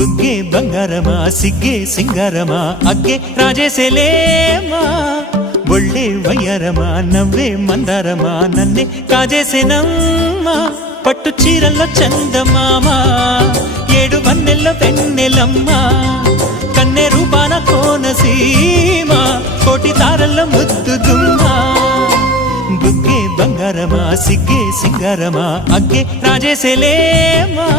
బుగ్గే బంగారమా సిగ్గే సింగారమా అగ్గే రాజేసేలేమా ఒళ్ళే వయ్యారమా నవ్వే మందారమా నన్నే కాజేసేనమ్మా పట్టు చీరల్లో చందమామా ఏడు వన్నెల్లో పెన్నెలమ్మా కన్నె రూపాన కోనసీమ కోటి తారల్లో ముద్దుగుమ్మా బుగ్గే బంగారమా సిగ్గే సింగారమా అగ్గే రాజేసేలేమా